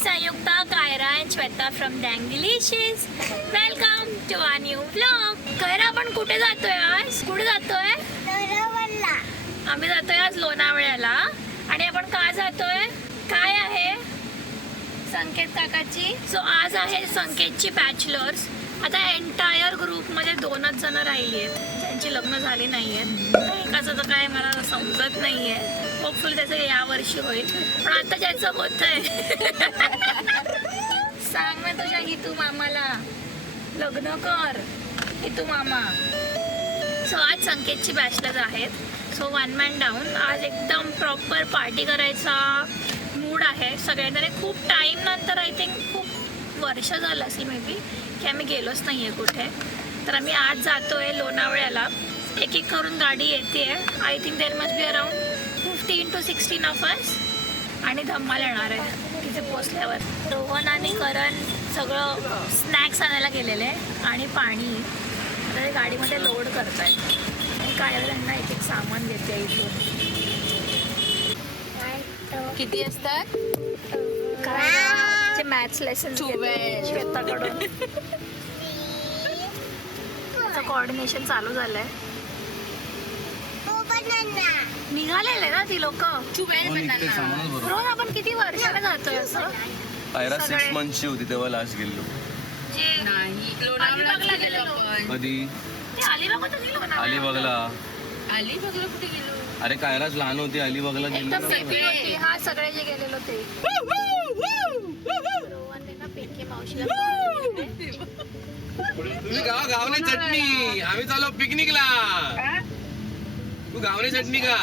Sayukta, Kaira and Shweta from Dang Delicious. Welcome to our new vlog. Kaira, आपण कुठे जातोय आज? कुठे जातोय? आम्ही जातोय आज लोणावळ्याला. आणि आपण का जातोय? काय आहे संकेत काकाची? सो आज आहे संकेतची बॅचलर्स. आता एंटायर ग्रुपमध्ये 2च जण राहिली आहेत ज्यांची लग्न झाली नाही आहेत. एकाचं तर काय मला समजत नाही आहे. होपफुली त्याचं या वर्षी होईल. पण आता ज्याचं होत आहे सांग ना तुझ्या हितू मामाला लग्न कर. हितू मामा. सो आज संकेतची बॅचलर्स आहेत. So 1 man down. आज एकदम प्रॉपर पार्टी करायचा मूड आहे सगळ्यांना. खूप टाईम नंतर आय थिंक खूप वर्ष झालं असेल मे बी की आम्ही गेलोच नाही आहे कुठे. तर आम्ही आज जातोय लोणावळ्याला. एक एक करून गाडी येते. I think there must be around 15 to 16 of us. आणि धम्माल येणार आहे तिथे पोचल्यावर. रोहन आणि करण सगळं स्नॅक्स आणायला गेलेले आहे आणि पाणी आता ते गाडीमध्ये लोड करत आहेत. आणि काय त्यांना एक एक सामान देते इथून. किती असतात? काय मॅथ्स लेसन श्वेताकडून. त्याचं कोऑर्डिनेशन चालू झालंय. निघालेले ना ती लोक. रोज आपण किती वर्षाने जातोय असं? कायरा 6 monthsची होती तेव्हा लास्ट गेलो. अलिबागला गेलेलो. कधी? अलिबागला गेलो ना. अलिबागला कुठे गेलो? अरे कायराच लहान होती. अलिबागला एकदम गेलो. बेबी होती. हा सगळे जे गेलेलो ते. रोहनने ना पिंकी मावशीला तुम्ही गावने चटणी. आम्ही चाललो पिकनिकला. तू गावने चटणी का?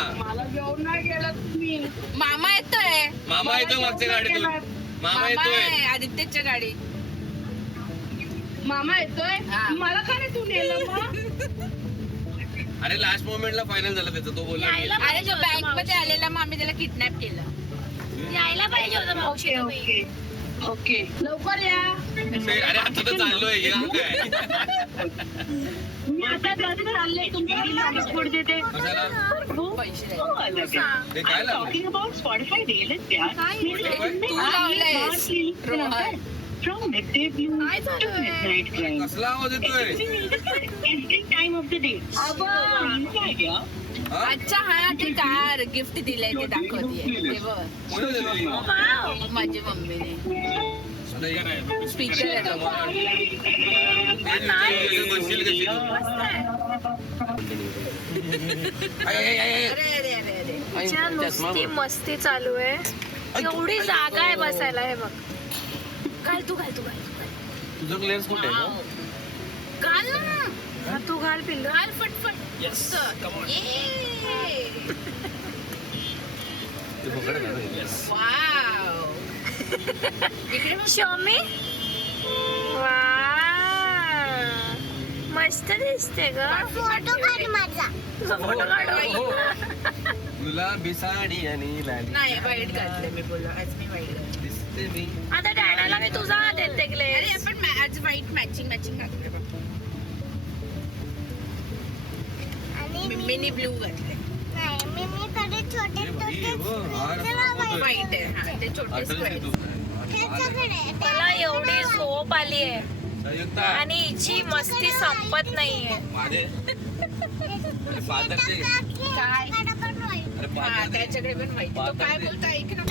मामा येतोय. मामा येतो मागच्या गाडीतून. मामा येतोय आदित्यच्या गाडी. मामा येतोय. मला का नाही तू नेलं मग? अरे लास्ट मोमेंटला फायनल झालं त्याचं. तो बोलला यायला अरे पाहिजे जो होतं बँक मध्ये मावशी. आलेला मग आम्ही त्याला किडनॅप केलं. यायला पाहिजे होतं मावशी ओके तुम्ही. ओके ओके लवकर या. अरे आता तर चाललोय. या काय मी आता कसं चाललंय तुमची पुढे देते. कशाला? पैसे नाही. Oh, I love it. ते काय I'm लागलं? talking about Spotify Reels, yeah. Tu लावलंयस, Rohan. From midday blue काय to चालू आहे? midnight grind. कसला आवाज येतोय? Every time of the day. काय गं? हा? अच्छा हा ते कार गिफ्ट दिलंय ते दाखवतीये ते बघ. कोणी दिलेली? वाव. माझ्या मम्मीने स्पीकर बसशील कशी तू? मस्त आहे. आय. अरे अरे अरे अरे तिच्या नुसती मस्ती चालू आहे. एवढी जागा आहे बसायला. हे बघ. घाल तू घाल. तुझं लेन्स कुठे आहे गं? घाल ना. हा, तू घाल पिल्लू. घाल फटफट. ते पकड ना रे. वाव. इकडे बघ. शमी. वा मस्त दिसते ग. फोटो काढ माझा. तुझा फोटो काढू. गुलाबी साडी आणि लाली नाही वाईट घातलं मी बोललो आज मी वाईट घातलं. दिसते मी. आता डॅडाला मी तुझा देते अरे ग्लेस. आपण आज वाईट मॅचिंग घातलं बघ. मिनी ब्लू घातले. वाईट आहे हा ते छोटे अटल स्क्वेअर. तू. मला एवढी झोप आली आहे संयुक्ता. आणि हिची मस्ती संपत नाहीये. माझे अरे फादर ते. काय अरे हा फादर ते. त्याच्याकडे पण माहिती तो काय बोलतो ऐक ना.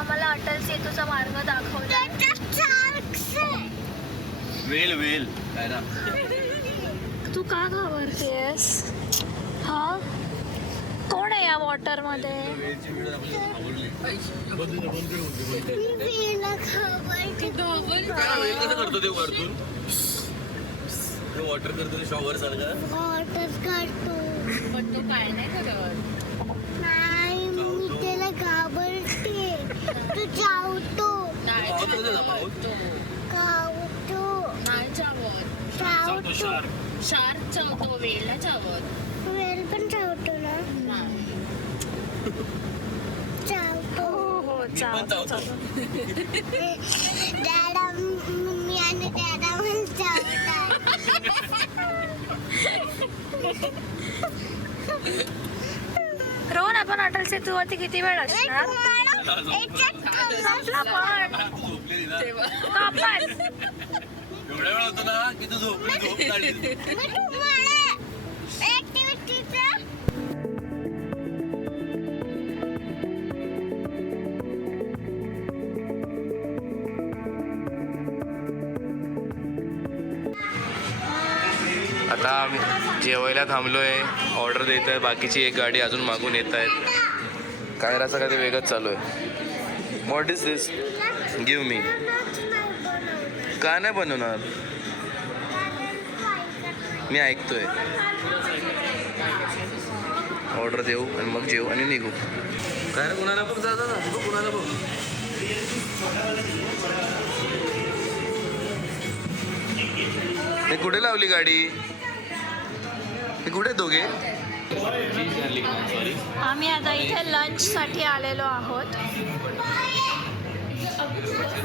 आम्हाला अटल सेतूचा मार्ग दाखवला. वेल काय ना. तू का घाबरतेस? हा कोण आहे या वॉटर मध्ये? वेलची व्हिडिओ आपल्याला आवडली. काय वेल कसं करतो ते वरतून? ते वॉटर करतो ते शॉवर सारखं. पण तो काय नाही करत. नाही पाऊस होतो ना, पाऊस. नाही चावत. शार्क चावतो वेळेला चावत. हो मी पण चावतो. रोहन आपण अटल सेतूवरती किती वेळ असणार? संपला पण झोपलेली ना वापस. एवढा वेळ होतो ना की तू झोपली झोप काढली. आता आम्ही जेवायला थांबलोय. ऑर्डर देत आहे. बाकीची एक गाडी अजून मागून येत आहेत. कायराचं काय ते वेगळंच चालू आहे. What is this? Give me. का नाही बनवणार? मी ऐकतोय. ऑर्डर देऊ आणि मग जेवू आणि निघू. काय रे कुणाला बघ जाता ना बघ कुणाला बघ. हे कुठे लावली गाडी? हे कुठे दोघे? आम्ही आता इथे लंच साठी आलेलो आहोत.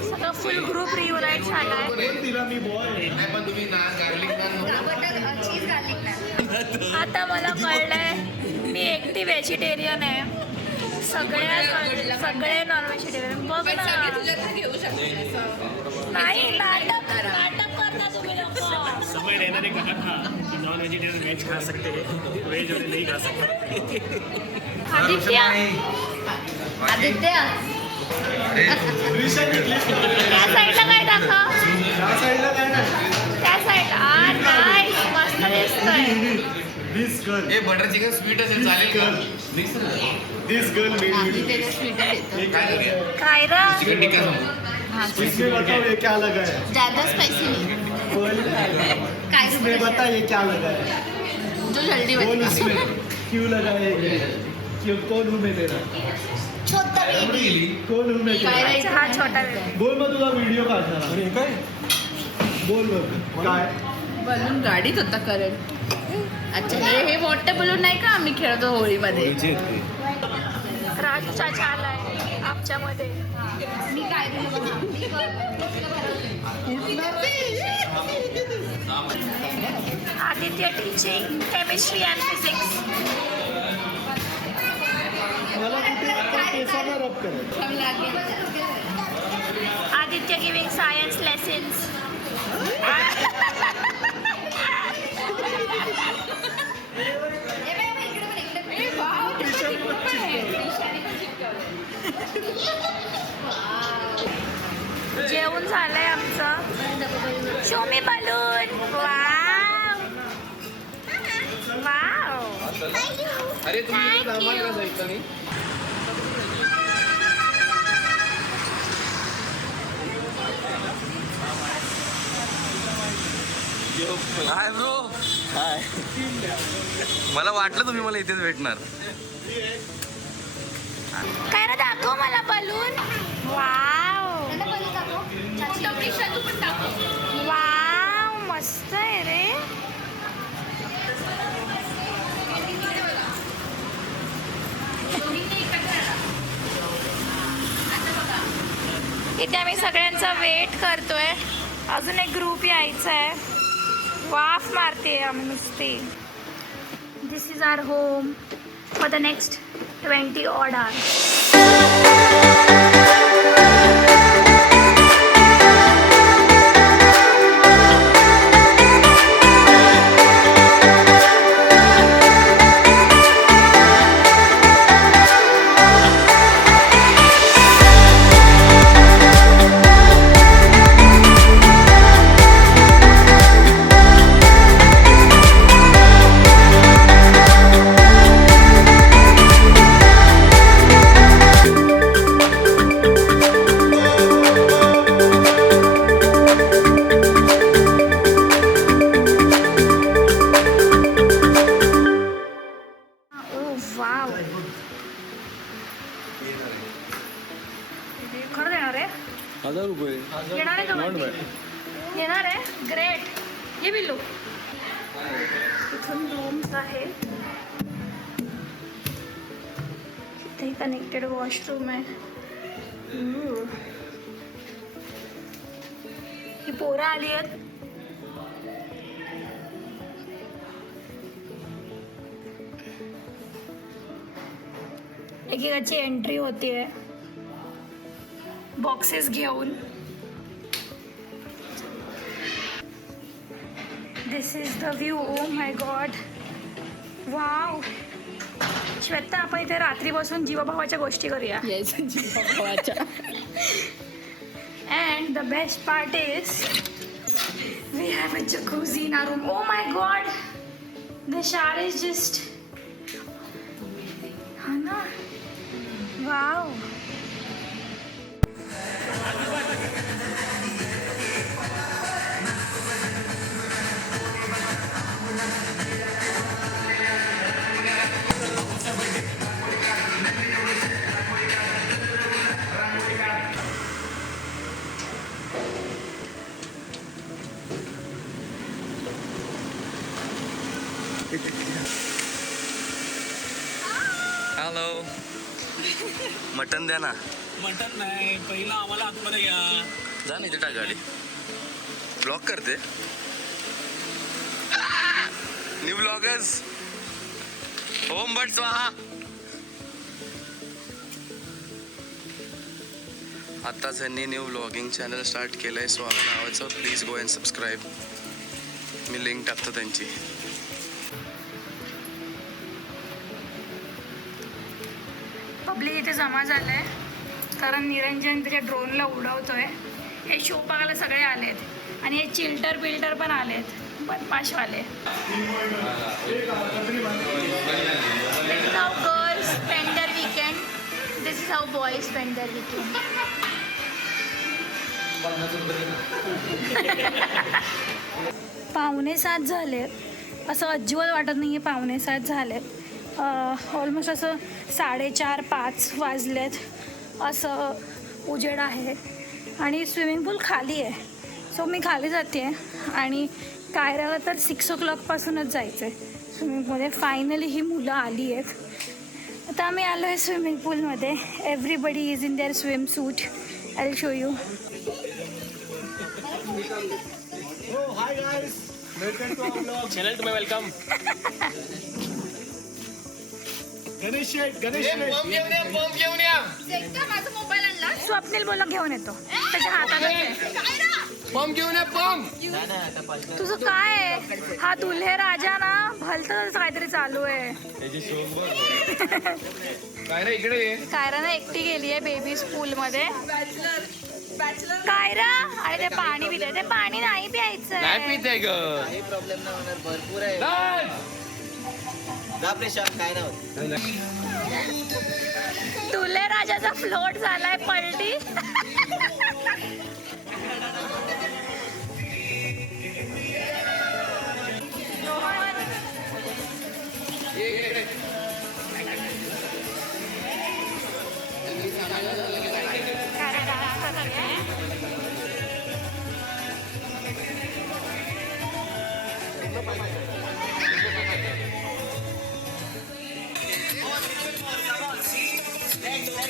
सगळं फुल ग्रुप रियुनाईट झालाय. आता मला कळलंय मी एकटी व्हेजिटेरियन आहे. सगळे नॉन व्हेजिटेरियन. बघ ना. घेऊ शकतो. नाही नाटक करता तुम्ही लोक. समय रहना ने कहा था कि नॉन वेजिटेरियन वेज खा सकते हैं, वेज वाले नहीं खा सकते. आदित्य त्या साईडला काय दाखव. त्या साईडला नाईस मस्त दिसतोय. हे बटर चिकन स्वीट असेल चालेल का? दिस गर्ल मेड काय रा चिकन टिक्का इसमें बताओ ये क्या लगा है? ज्यादा स्पाइसी नहीं. इसमें बता ये क्या लगा है? जो जल्दी बोल उसमें क्यों लगा है ये? क्यों कौन हूँ मैं तेरा? कौन हूँ मैं तेरा? हा छोटा वेळ. बोल मग तुझा व्हिडिओ काढणार. अरे काय बोल बघ काय. बलून गाडीत होता करंट. अच्छा हे वॉटर बलून नाही का आम्ही खेळतो होळीमध्ये. राजू चाचा आलाय आमच्यामध्ये. मी काय Aditya teaching chemistry and physics. मला कुठे केसाला रब कर. Aditya giving science lessons. जेवण झालंय आमचं. Show me balloon. Wow wow. अरे तुम्ही इकडे थांबाल का जायचं नाही? Hi bro. हाय. मला वाटलं तुम्ही मला इथेच भेटणार. काय रे दाखव मला बलून. वाव वाव मस्त आहे रे. इथे आम्ही सगळ्यांचा वेट करतोय. अजून एक ग्रुप यायचा आहे. वाफ मारते आम्ही नुसती. This is our home for the next 20 odd hours. खरं देणार आहे. 1000 रुपये. येणार आहे का वरती? येणार आहे. ग्रेट. ये बिल्लू. इथून रूम्स आहे. इथे कनेक्टेड वॉशरूम आहे. ही पोरं आली आहेत. एकेकाची एंट्री होतीये. बॉक्सेस घेऊन. This is the view. Oh my god, wow. Shweta, आपण इथे रात्री बसून जीवाभावाच्या गोष्टी करूया. येस भावाच्या. And the best part is we have a jacuzzi in our room. Oh my god, the shower is just, Hana, wow. Hello. Mutton द्या ना. Mutton नाही, पहिला आम्हाला आतमध्ये या. जा ना, इथे टाक गाडी. ब्लॉक करते. न्यू ब्लॉगर्स, ओम भट स्वाहा. आत्ताच यांनी न्यू ब्लॉगिंग चॅनल स्टार्ट केलं आहे स्वाहा नावाचं. Please go and subscribe. Me link टाकतो त्यांची. पब्लिक इथे जमा झालंय कारण निरंजन त्याच्या ड्रोनला उडवतोय. हे शो बघायला सगळे आलेत आणि हे चिल्टर बिल्टर पण आलेत, बदमाशवाले. How girls spend their weekend. This is how boys spend their weekend. पावणे 7 झालेत. असं अजिबात वाटत नाही आहे 5:45 झालेत. ऑलमोस्ट असं 4:30-5 वाजलेत असं उजेड आहे आणि स्विमिंग पूल खाली आहे. सो मी खाली जाते आहे आणि कायराला तर 6 o'clockपासूनच जायचं आहे स्विमिंग पूलमध्ये. फायनली ही मुलं आली आहेत. आता आम्ही आलो आहे स्विमिंग पूलमध्ये. Everybody is in their swim suit. I will show you. Channel तुम्ही वेलकम. गणेश शेठ, गणेश शेठ. माझा मोबाईल आणला. स्वप्नील बोला घेऊन येतो. त्याच्या हातात बम घेऊन या, बम. तुझं काय आहे? हा दुल्हे राजा ना भलतंच काहीतरी चालू आहे. काय रे इकडे. कायरा ना एकटी गेली आहे बेबी स्कूल मध्ये. कायरा, आणि ते पाणी पिते. ते पाणी नाही प्यायचं. नाही पिते ग. काही प्रॉब्लेम नाही होणार, भरपूर आहे. बापरे शाम काय नाही होत. दुल्हे राजाचा फ्लोट झालाय पलटी.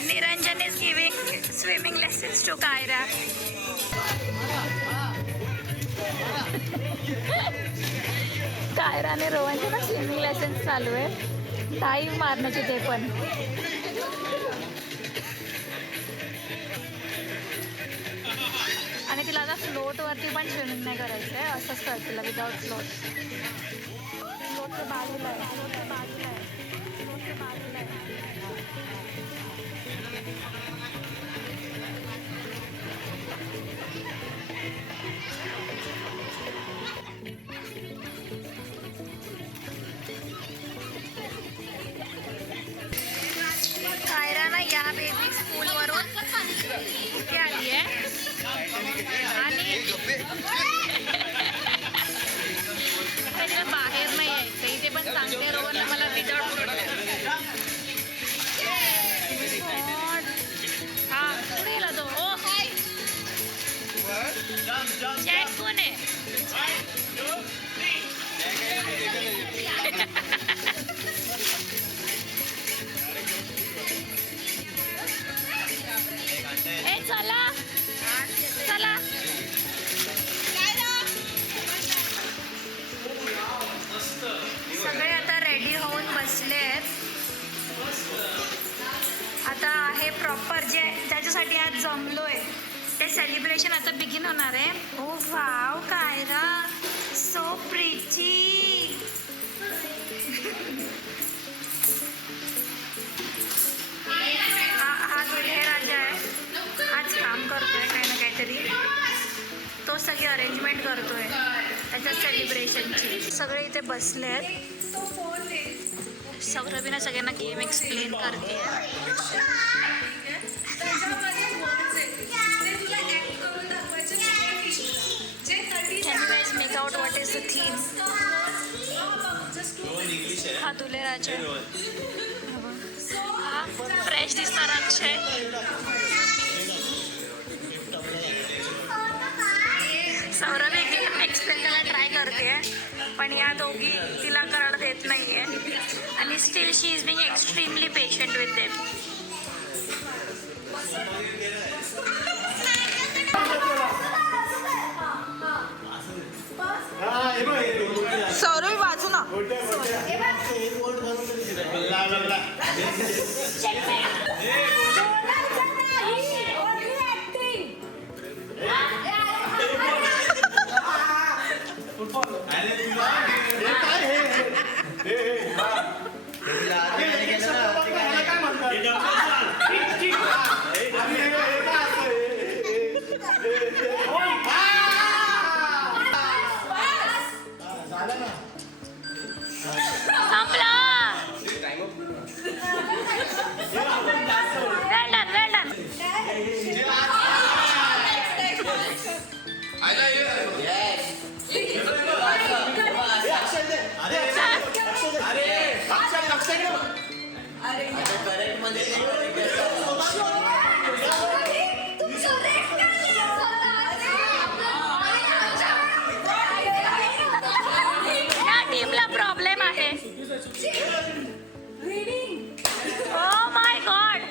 Niranjan is giving swimming lessons to Kaira. Kiara आणि रोहनचे ना स्विमिंग लेसन्स चालू आहे. डाईव्ह मारण्याचे ते पण. आणि तिला आता फ्लोटवरती पण स्विमिंग नाही करायचं आहे. असंच कर तिला विदाउट फ्लोट. फ्लोटच्या बाजूला आहे. फ्लोटच्या बाजूला आहे. फ्लोटच्या बाजूला आहे. कायरा ना या बेबी स्कूलवरून इथे आली आहे आणि त्याच्या बाहेर नाही यायचं. इथे पण सांगते रोहन मला विदाउट हा पुढे गेला तो. ओ हाय जॅक कोण आहे? ए चला चला. सगळे आता रेडी होऊन बसले आहेत. आता आहे प्रॉपर ज्याच्यासाठी आज जमलोय ते सेलिब्रेशन आता बिगिन होणार आहे. ओ वाव कायरा, सो प्रिची. हा दुल्हे राजा आहे, हाच काम करतोय काही ना काहीतरी. तो सगळी अरेंजमेंट करतोय त्याच्या सेलिब्रेशनची. सगळे इथे बसले आहेत. सौरभीना सगळ्यांना गेम एक्सप्लेन करते. Can you guys make out what is the theme? हा दुल्हे राजा. हा फ्रेश दिसणार अक्षय. सौरभ एक एक्सप्लेन करायला ट्राय करते पण या दोघी तिला करायला देत नाहीये आणि still she is being extremely patient with them. Saurabh वाचू ना. टीमला प्रॉब्लेम आहे. Oh my god.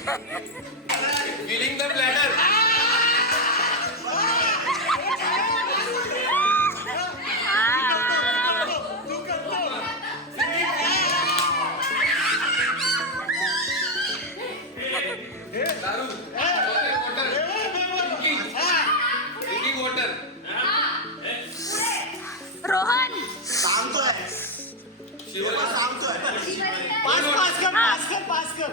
Feeling the bladder. Rohan pass कर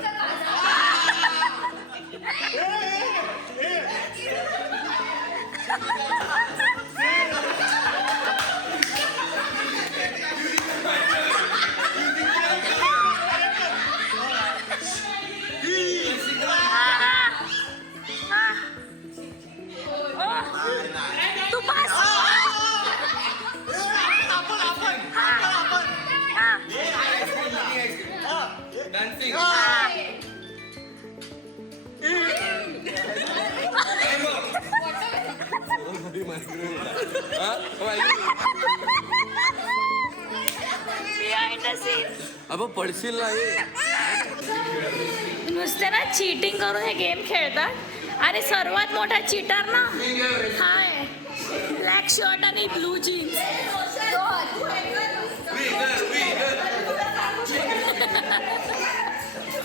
तू pass Dancing. Behind the scene अब पडशील नाही. नुसते ना चीटिंग करून हे गेम खेळतात आणि सर्वात मोठा चीटर ना हाय ब्लॅक शर्ट आणि ब्लू जीन्स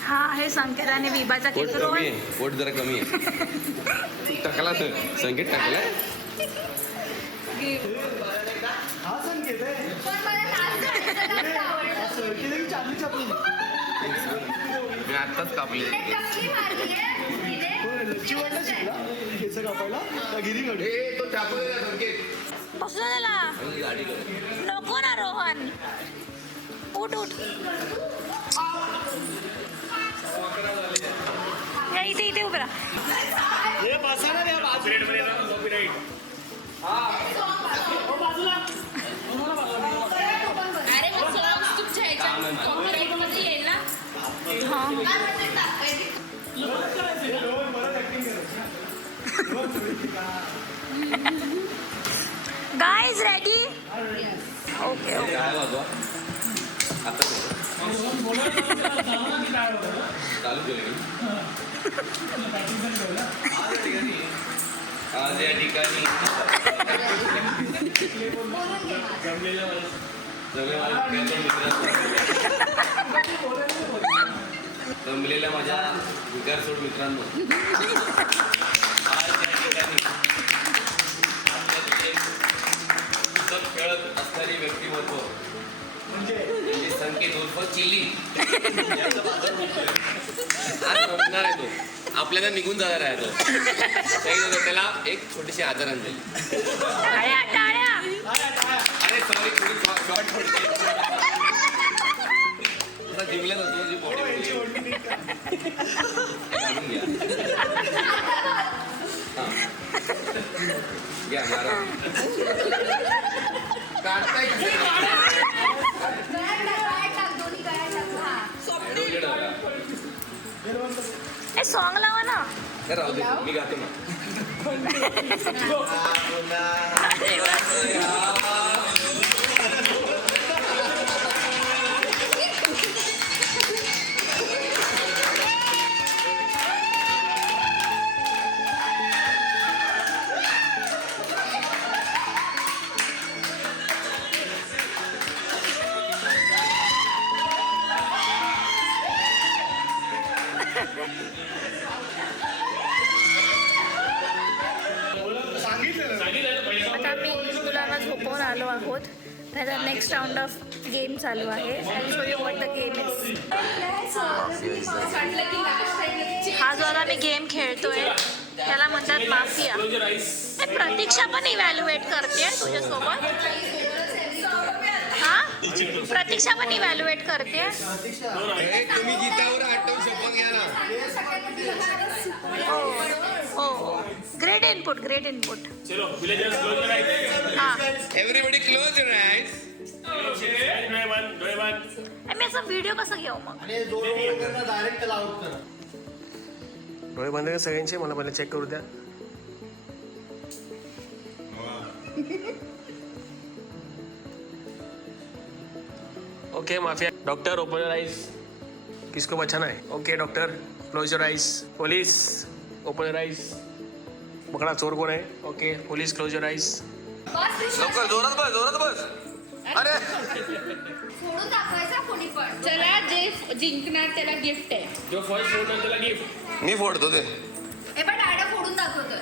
हा आहे संकेत आणि विभाचा पोट खेळ कमी आहे, पोट जरा कमी आहे. टाकला तर संकेत टाकला. हा संकेत आहे मी आत्ताच कापले. चिवडला शिकला केस कापायला त्या गिरीकडे तो टाकला संकेत. बसू त्याला गाडी कर. नको ना रोहन उठ उठ या इथे इथे उभे राहा हे बसा ना त्या कॉपीराईट अरे मग songs तुमच्या ह्याच्यात copyright मध्ये येईल ना. गाइस रेडी ओके ओके काय वाजवा आता चालू केलं. आज या ठिकाणी जमलेल्या माझ्या विकारसोड मित्रांनो, आज या ठिकाणी पुस्तक खेळत असणारी व्यक्तिमत्व म्हणजे संकेत उर्फ चिली आज संपणार आहे. तो आपल्याला निघून जाणार आहे. तो त्याला एक छोटीशी आदरांजली. टाळ्या टाळ्या अरे सॉरी थोडी शॉर्ट पडते. आता जिंकलं होतो जी बॉडी घ्या मारा. काढताय ए सॉन्ग लावा ना राहू दे मी गातो ना. आता मी मुलांना झोपवून आलो आहोत. त्याचा नेक्स्ट राऊंड ऑफ गेम चालू आहे. Show you what the game is. हा जो आता मी गेम खेळतोय त्याला म्हणतात माफिया. प्रतीक्षा पण इव्हॅल्युएट करते तुझ्यासोबत. हा प्रतीक्षा पण इव्हॅल्युएट करते. तुम्ही गीतावर आठवून शपथ घ्या ना. हो ग्रेट इनपुट ग्रेट इनपुट. चलो villagers close your eyes. हा एव्हरीबडी क्लोज युअर आईज. मी असा व्हिडिओ कसा घेऊ मग. डायरेक्ट त्याला आउट करा. डोळे बंद का सगळ्यांचे. मला पहिले चेक करू द्या. Okay mafia. Doctor open your eyes. किसको बचाना है? Okay doctor, close your eyes. Police, open your eyes. पकडा चोर कोण आहे? Okay police, close your eyes. लवकर जोरात बस, जोरात बस. अरे फोडून दाखवायचा कोणी पण. चला जे जिंकणार त्याला गिफ्ट आहे. जो फर्स्ट फोटो त्याला गिफ्ट. मी फोडतो ते. हे पण डायडा फोडून दाखवतोय.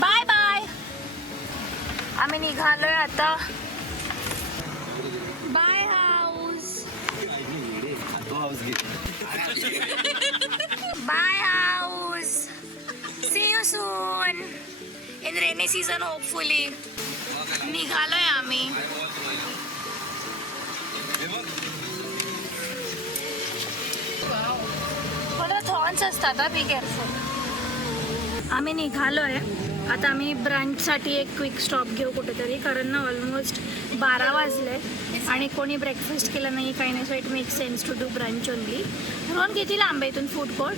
Bye bye. आम्ही निघालोय आता. Bye house. Bye house. See you soon in rainy season hopefully. निघालोय आम्ही. मला थॉर्न्स असतात हा, बी केअरफुल. आम्ही निघालोय आता. आम्ही ब्रंचसाठी एक क्विक स्टॉप घेऊ कुठेतरी, कारण ना ऑलमोस्ट 12 वाजले आणि कोणी ब्रेकफास्ट केलं नाही, काही नाही. So it make sense to do brunch only. Rohan किती लांब आहे इथून फूड कोर्ट?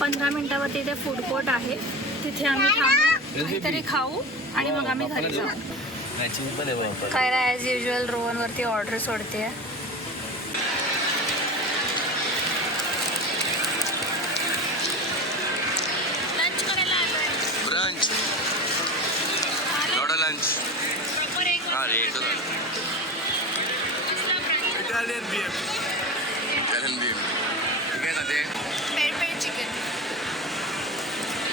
15 मिनिटावरती इथे फूड कोर्ट आहे. तिथे आम्ही थांबू, काहीतरी खाऊ आणि मग आम्ही घरी जाऊ. काय नाही, ॲज युजल रोहनवरती ऑर्डर सोडते. लंच करायला आलोय. Brunch, not a lunch. हा रे, येतो झालं. Italian beef. ठीक आहे ना ते? Paid chicken.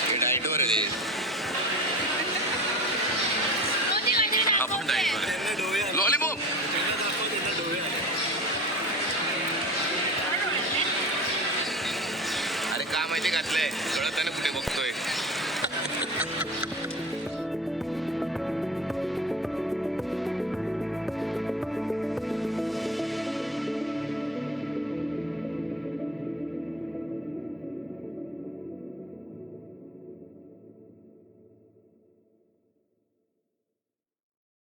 हे डाएटवर आहे ते. आपण डाएटवर. लॉलीपॉप. अरे का माहिती घातलंय कळत नाही कुठे बघतोय.